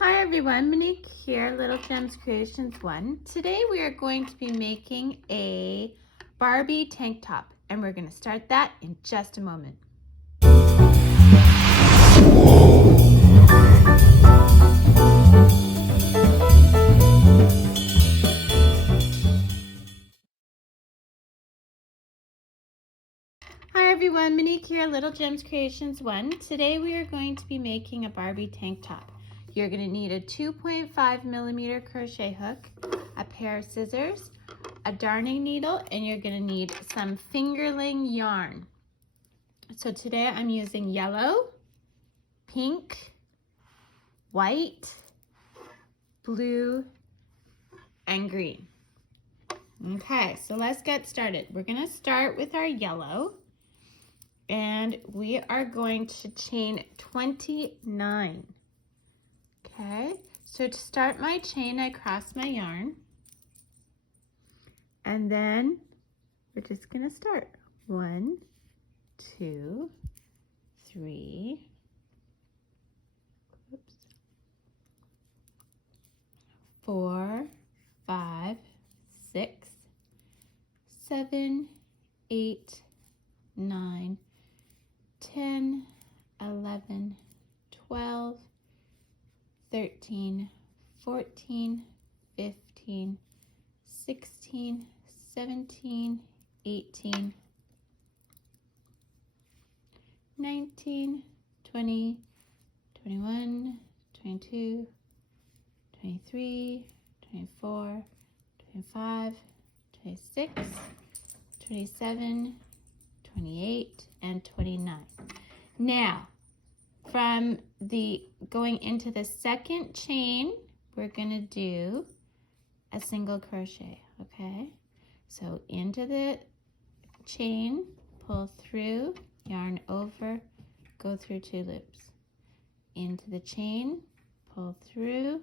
Hi everyone, Monique here, Little Gems Creations 1. Today we are going to be making a Barbie tank top, and we're going to start that in just a moment. Hi everyone, Monique here, Little Gems Creations 1. Today we are going to be making a Barbie tank top. You're going to need a 2.5 millimeter crochet hook, a pair of scissors, a darning needle, and you're going to need some fingerling yarn. So today I'm using yellow, pink, white, blue, and green. Okay, so let's get started. We're going to start with our yellow, and we are going to chain 29. Okay, so to start my chain, I cross my yarn, and then we're just going to start 1, 2, 3, 4, 5, 6, 7, 8, 9, 10, 11, 12, 13, 14, 15, 16, 17, 18, 19, 20, 21, 22, 23, 24, 25, 26, 27, 28, and 29. Now, from the going into the second chain, we're going to do a single crochet, okay? So into the chain, pull through, yarn over, go through 2 loops. Into the chain, pull through,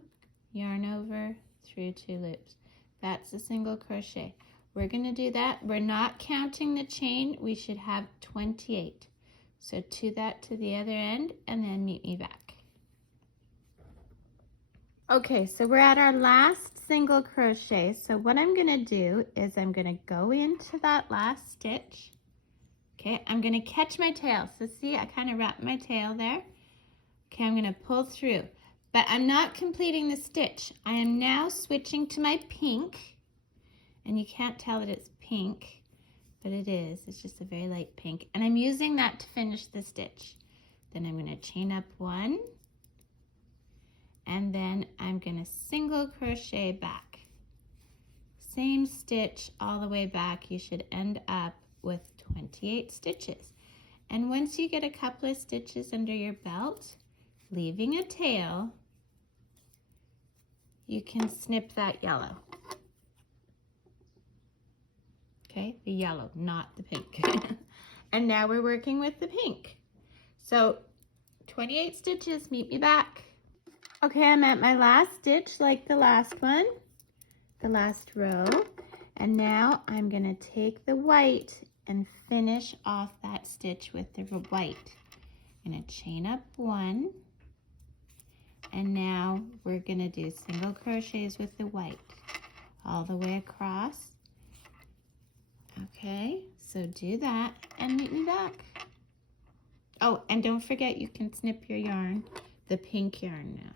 yarn over, through 2 loops. That's a single crochet. We're going to do that. We're not counting the chain. We should have 28. So to that to the other end, and then meet me back. Okay, so we're at our last single crochet. So what I'm going to do is I'm going to go into that last stitch. Okay, I'm going to catch my tail. So see, I kind of wrapped my tail there. Okay, I'm going to pull through, but I'm not completing the stitch. I am now switching to my pink, and you can't tell that it's pink, but it is. It's just a very light pink, and I'm using that to finish the stitch. Then I'm going to chain up 1, and then I'm going to single crochet back. Same stitch all the way back. You should end up with 28 stitches. And once you get a couple of stitches under your belt, leaving a tail, you can snip that yellow. Okay, the yellow, not the pink. And now we're working with the pink. So 28 stitches, meet me back. Okay, I'm at my last stitch like the last one, the last row. And now I'm gonna take the white and finish off that stitch with the white. I'm gonna chain up 1, and now we're gonna do single crochets with the white all the way across. Okay, so do that and meet me back. Oh, and don't forget you can snip your yarn, the pink yarn now.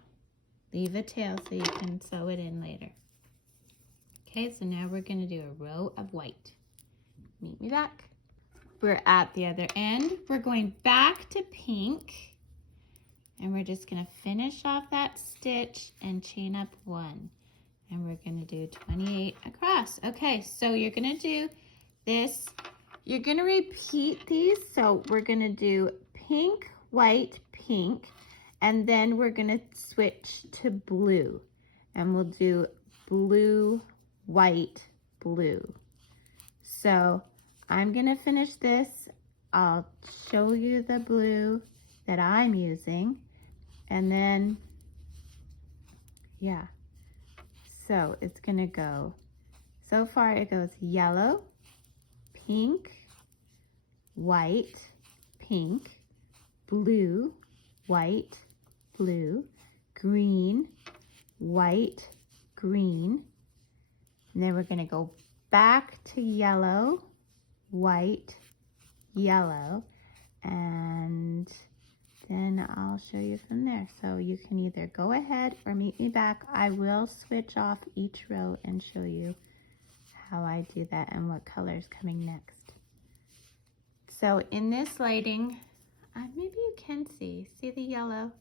Leave a tail so you can sew it in later. Okay, so now we're gonna do a row of white. Meet me back. We're at the other end. We're going back to pink, and we're just gonna finish off that stitch and chain up 1. And we're gonna do 28 across. Okay, so you're gonna do this. You're gonna repeat these. So we're gonna do pink, white, pink, and then we're gonna switch to blue. And we'll do blue, white, blue. So I'm gonna finish this. I'll show you the blue that I'm using. And then, yeah. So it's gonna go, so far it goes yellow, pink, white, pink, blue, white, blue, green, white, green. And then we're going to go back to yellow, white, yellow, and then I'll show you from there. So you can either go ahead or meet me back. I will switch off each row and show you how I do that and what color is coming next. So in this lighting, maybe you can see the yellow,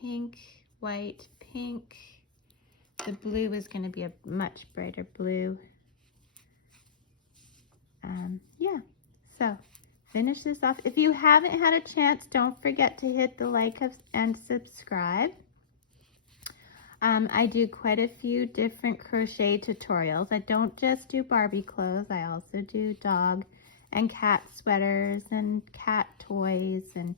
pink, white, pink. The blue is going to be a much brighter blue. Yeah, so finish this off. If you haven't had a chance, don't forget to hit the like and subscribe. I do quite a few different crochet tutorials. I don't just do Barbie clothes. I also do dog and cat sweaters and cat toys and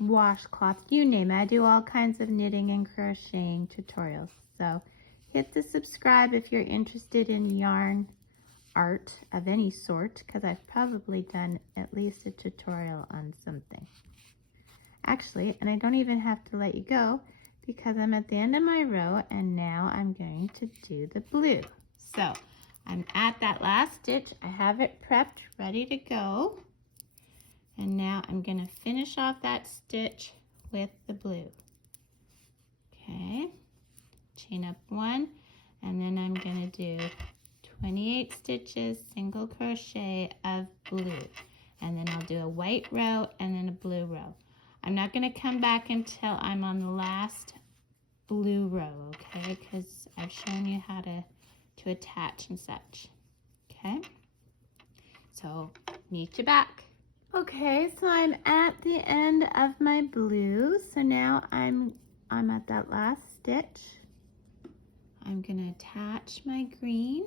washcloths, you name it. I do all kinds of knitting and crocheting tutorials. So hit the subscribe if you're interested in yarn art of any sort, because I've probably done at least a tutorial on something. Actually, and I don't even have to let you go because I'm at the end of my row and now I'm going to do the blue. So I'm at that last stitch. I have it prepped, ready to go. And now I'm going to finish off that stitch with the blue. Okay, chain up 1, and then I'm going to do 28 stitches single crochet of blue, and then I'll do a white row and then a blue row. I'm not going to come back until I'm on the last blue row, okay, because I've shown you how to attach and such. Okay, so meet you back. Okay, so I'm at the end of my blue, so now I'm at that last stitch. I'm going to attach my green,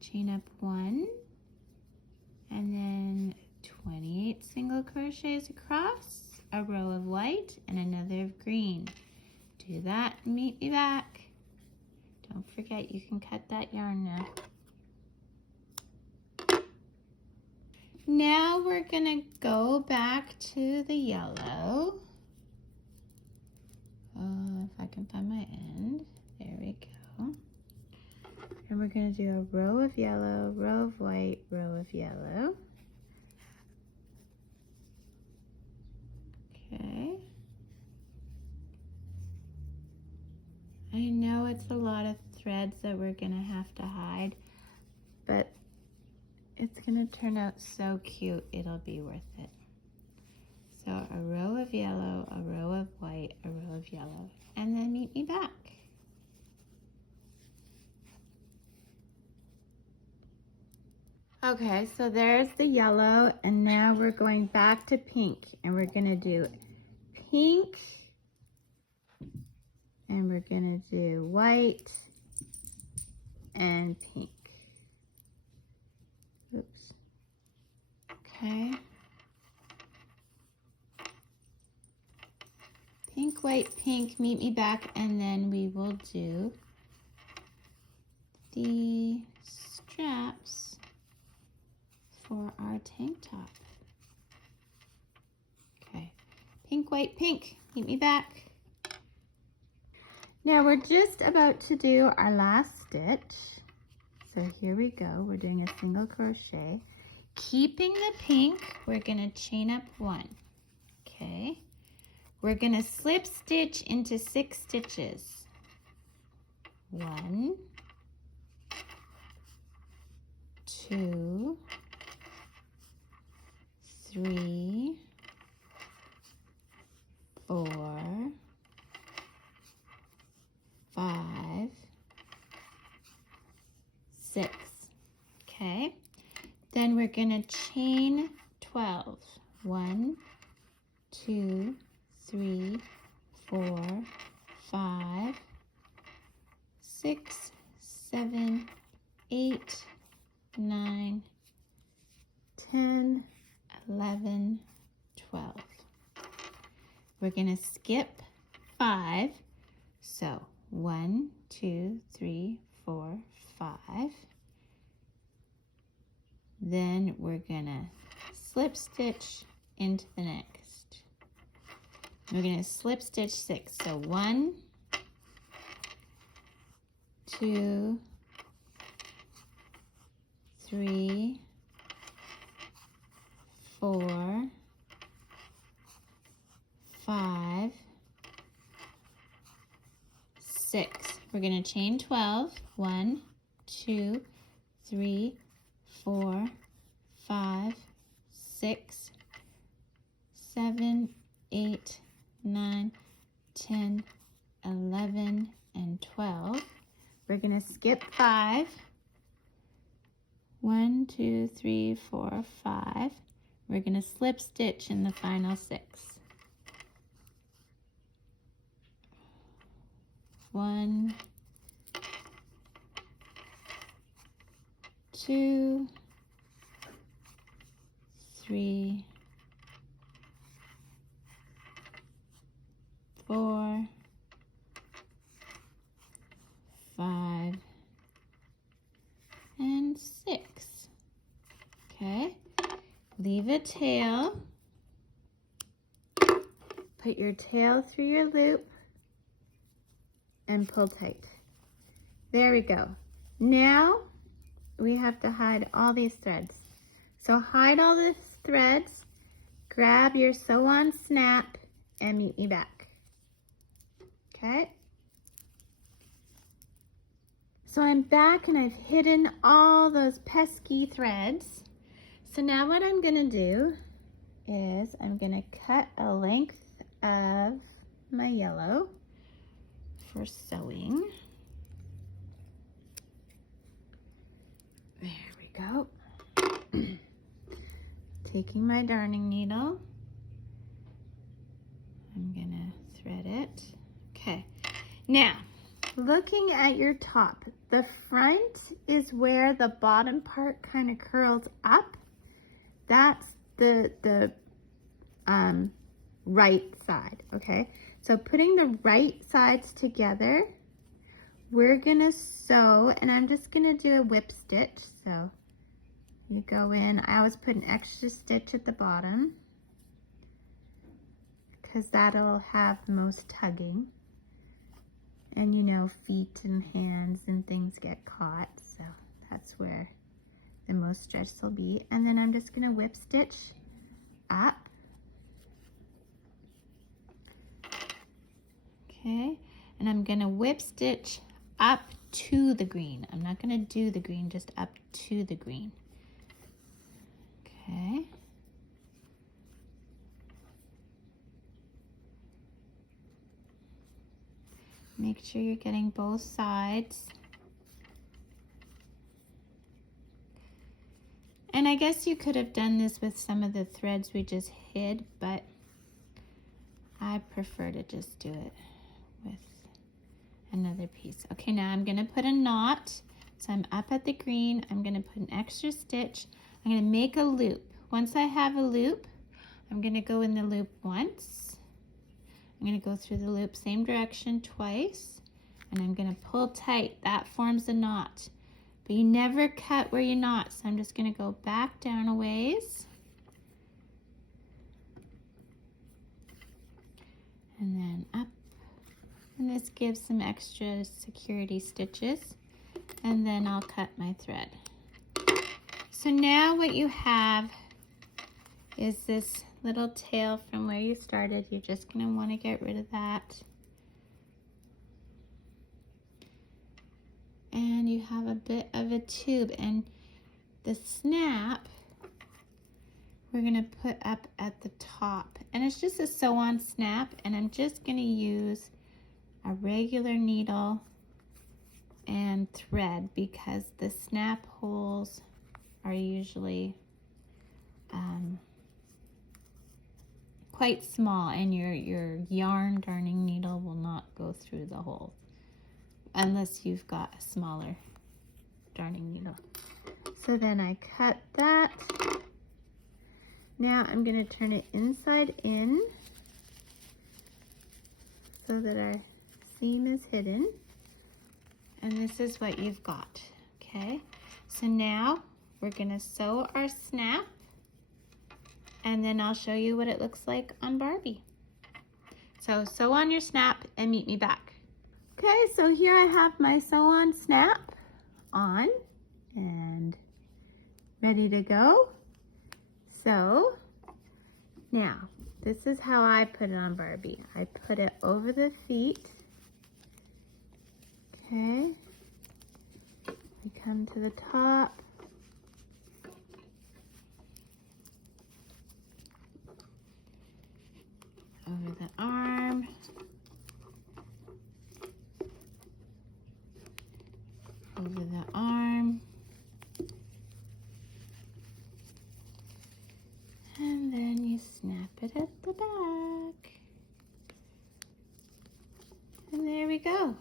chain up 1, and then 28 single crochets across, a row of white and another of green. Do that and meet me back. Don't forget you can cut that yarn now. Now we're gonna go back to the yellow. If I can find my end, there we go. And we're gonna do a row of yellow, row of white, row of yellow. Okay. I know it's a lot of threads that we're gonna have to hide, but it's gonna turn out so cute, it'll be worth it. So a row of yellow, a row of white, a row of yellow, and then meet me back. Okay, so there's the yellow, and now we're going back to pink, and we're gonna do pink, and we're gonna do white and pink. Oops. Okay. Pink, white, pink, meet me back, and then we will do the straps for our tank top. Okay, pink, white, pink, meet me back. Now we're just about to do our last stitch. So here we go, we're doing a single crochet. Keeping the pink, we're gonna chain up 1, okay? We're gonna slip stitch into 6 stitches. 1, 2, 3, 4, 5, 6. Okay, then we're gonna chain 12. 1, 2, 3, 4, 5, 6, 7, 8, 9, 10, 11, 12. We're gonna skip 5. So 1, 2, 3, 4, 5. Then we're gonna slip stitch into the next. We're going to slip stitch 6. So 1, 2, 3, 4, 5, 6. We're going to chain 12. 1, 2, 3, 4, 5, 6, 7, 8, 9, 10, 11, and 12. We're going to skip 5. 1, 2, 3, 4, 5. We're going to slip stitch in the final 6. 1, 2, 3, 4, 5, and 6. Okay, leave a tail. Put your tail through your loop and pull tight. There we go. Now we have to hide all these threads. So hide all the threads, grab your sew on snap, and meet me back. Okay? So I'm back and I've hidden all those pesky threads. So now what I'm gonna do is I'm gonna cut a length of my yellow for sewing. There we go. Taking my darning needle, I'm gonna thread it. Okay, now looking at your top, the front is where the bottom part kind of curls up. That's the right side, okay? So putting the right sides together, we're gonna sew, and I'm just gonna do a whip stitch. So you go in, I always put an extra stitch at the bottom because that'll have the most tugging. And you know, feet and hands and things get caught, so that's where the most stretch will be. And then I'm just gonna whip stitch up. Okay, and I'm gonna whip stitch up to the green. I'm not gonna do the green, just up to the green. Okay. Make sure you're getting both sides. And I guess you could have done this with some of the threads we just hid, but I prefer to just do it with another piece. Okay, now I'm gonna put a knot. So I'm up at the green, I'm gonna put an extra stitch. I'm gonna make a loop. Once I have a loop, I'm gonna go in the loop once. I'm gonna go through the loop same direction twice, and I'm gonna pull tight. That forms a knot. But you never cut where you knot, so I'm just gonna go back down a ways. And then up. And this gives some extra security stitches. And then I'll cut my thread. So now what you have is this little tail from where you started. You're just gonna wanna get rid of that. And you have a bit of a tube, and the snap we're gonna put up at the top. And it's just a sew-on snap, and I'm just gonna use a regular needle and thread because the snap holes are usually quite small, and your yarn darning needle will not go through the hole unless you've got a smaller darning needle. So then I cut that. Now I'm going to turn it inside in so that our seam is hidden. And this is what you've got, okay? So now we're going to sew our snap, and then I'll show you what it looks like on Barbie. So sew on your snap and meet me back. Okay, so here I have my sew on snap on and ready to go. So now this is how I put it on Barbie. I put it over the feet. Okay, we come to the top. Over the arm. Over the arm. And then you snap it at the back. And there we go.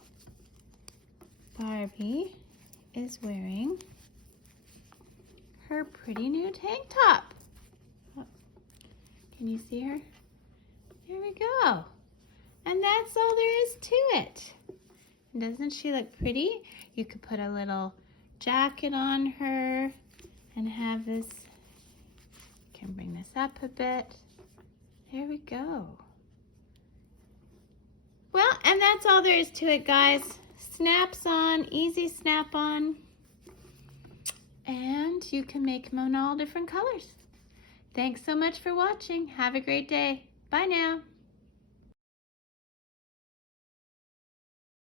Barbie is wearing her pretty new tank top. Oh, can you see her? There we go. And that's all there is to it. Doesn't she look pretty? You could put a little jacket on her and have this. Can bring this up a bit. There we go. Well, and that's all there is to it, guys. Snaps on, easy snap on. And you can make them in all different colors. Thanks so much for watching. Have a great day. Bye now.